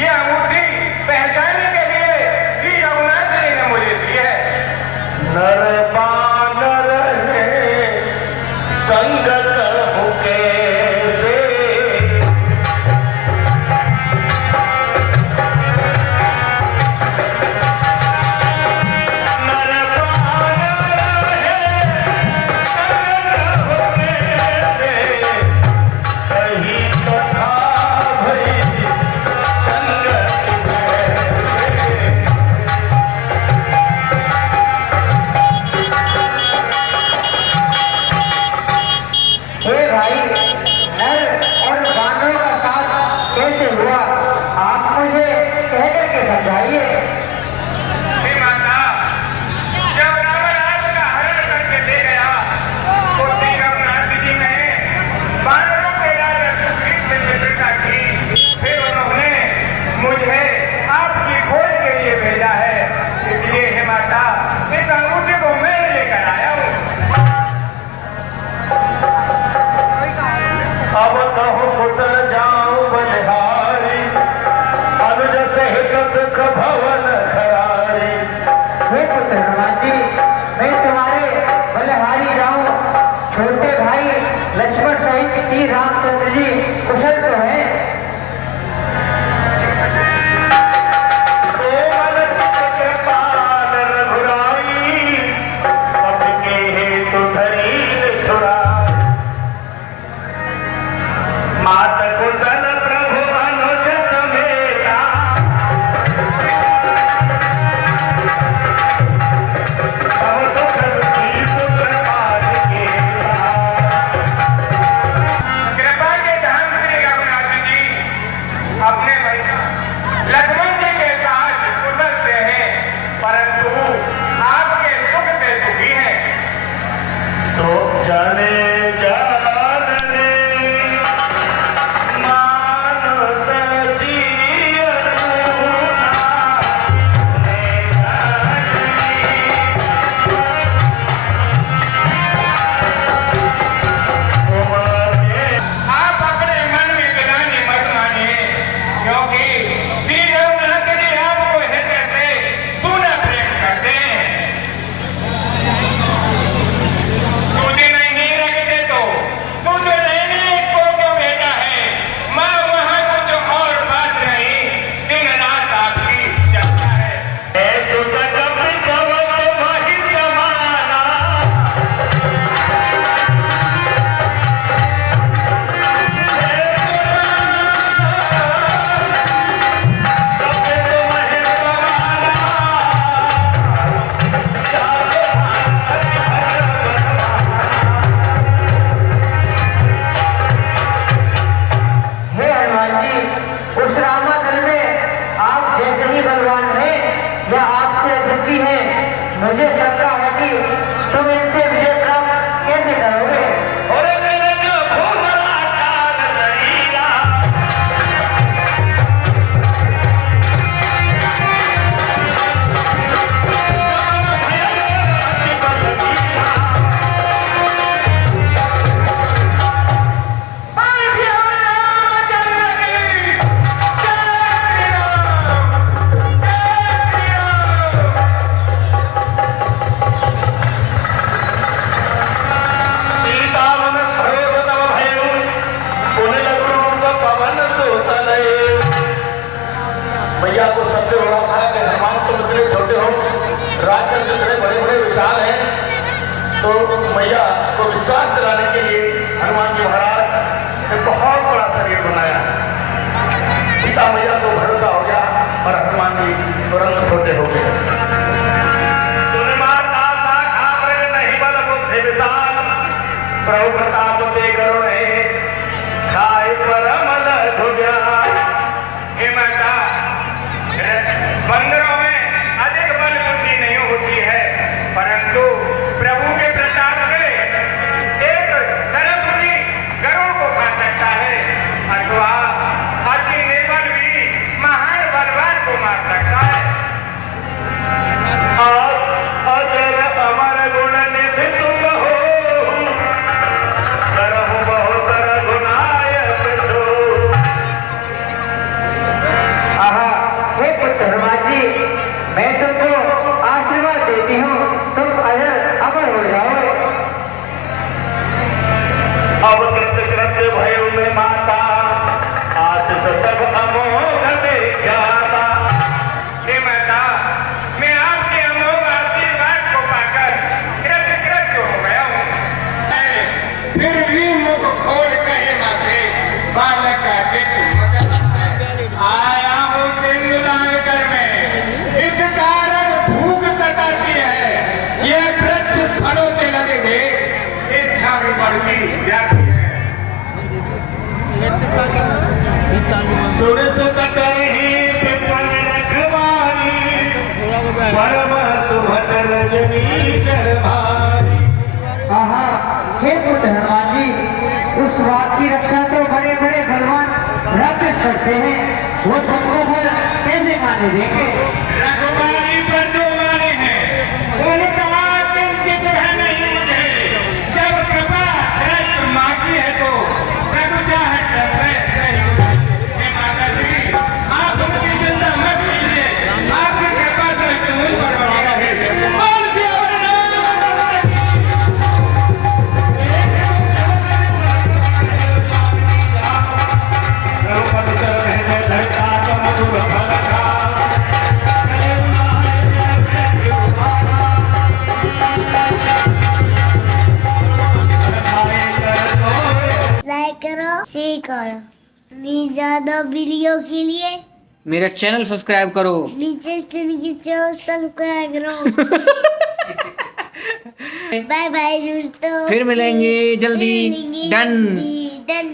ये अंगूठी पहचानने के लिए श्री रघुनाथ जी ने मुझे दी है। नर बानर है संग करहु कैसे, नर बानर है संग करहु कैसे, कही कथा भई संगति कैसे। हे भाई, नर और बानरों का साथ कैसे हुआ? आप मुझे कह करके समझाइए। हे माता, जब रावण आपका हरण करके ले गया तो श्री रघुनाथ जी ने बानरों के राजा सुग्रीव से मित्रता की। फिर उन्होंने मुझे आपकी खोज के लिए भेजा है। इसलिए हे माता, इस अंगूठी को मैं लेकर आया हूँ। अब कहूँ कुशल जाऊं बलिहारी, अनुज सहित सुख भवन खरारी। हे पुत्र हनुमान जी, मैं तुम्हारे बलिहारी जाऊं। छोटे भाई लक्ष्मण सहित श्री रामचंद्र जी कुशल तो हैं। कोमल चित कृपाल रघुराई, कपि के हेतु धरी निठुराई। मात कुशल प्रभु अनुज समेता, अब तो कभी पुत्र पाज केता। कृपा के धाम श्री रघुनाथ जी अपने भैया लक्ष्मण जी के साथ कुशल से हैं, परंतु आपके दुख से दुखी हैं। सो जाने जानने मानस जियनु आप अपने मन में गिलानी मत मानिए, क्योंकि श्री रघुनाथ जी आपको हृदय से तूने प्रेम करते हैं। तुझे नहीं रखते तो तुझे लेने को क्यों भेजा है? माँ वहाँ कुछ और बात नहीं, दिन रात आपकी चर्चा है। सुत कपि सब तुम्हि समाना, कपि तुम्हि समाना। हे हनुमान जी, उस रामादल में आप जैसे ही बलवान हैं या आपसे अधिक भी हैं, मुझे शंका है कि तुम इनसे विजय प्राप्त कैसे करोगे? और कनक भूधरा काल शरीरा, समन भय अति बल धीरा। सीता मन भरोस तब भयउ, पुन लघु रूप पवन सुतलय। मैया को संदेह हो रहा था कि हनुमान तुम इतने छोटे हो, राक्षस इतने बड़े बड़े विशाल हैं। तो मैया को विश्वास दिलाने के लिए हनुमान जी महाराज ने बहुत बड़ा शरीर बनाया। सीता मैया को भरोसा हो गया और हनुमान जी तुरंत छोटे हो गए। सुनिमाता शाखा मृग नहीं बल बुद्धि विशाल, प्रभु प्रताप ते करुण है खाए परम लघु व्याल। हे माता, बंदरों में अधिक बल बुद्धि नहीं होती है, परंतु प्रभु के प्रताप में एक सरस्वती गरुड़ को खा सकता है, अथवा अति निर्बल भी महान बलवान को मार सकता है। आस अजर अमर गुण निधि सुख हो, करहु बहुत रघुनायक जो। आहा, अब कृत कृत भयो में माता आशीष तब अमोघ देखता। हे माता, मैं आपके अमोघ आशीर्वाद को पाकर कृतकृत्य हो गया हूँ। फिर भी मुख खोल कहे माते, बालक का चित्त मचल है। आया हूँ सिंधुनागर में, इस कारण भूख सताती है। ये वृक्ष फलों से लगे हुए, इच्छा भी बढ़ती जाती है। सुर सुत करहि विपन रखवारी परम सुभट रजनी चरभारी। आहा, हे पुत्र हनुमान जी, उस बात की रक्षा तो बड़े बड़े बलवान राक्षस करते हैं, वो तुमको फल कैसे माने देंगे? रघुवारी पर जो मारे हैं, उनका किंचित भय नहीं मुझे। जब कृपा दृष्ट मांगी है तो रघु चाहत नहीं उठाई। हे माता जी, आप उनकी चिंता मत कीजिए, आपकी कृपा दृष्ट मुझ पर बनी रहे। बोल सियावर रामचंद्र की। रघुपति चरण हृदय धरता मधुर फल खाओ। चले उन्हाय जय जय उभारा। खाए कर तोरे। लाइक करो, शेयर करो। ज्यादा वीडियो के लिए मेरा चैनल सब्सक्राइब करो। नीचे सब्सक्राइब करो। बाय बाय दोस्तों, फिर मिलेंगे जल्दी। फिर मिलेंगे डन। जल्दी। डन।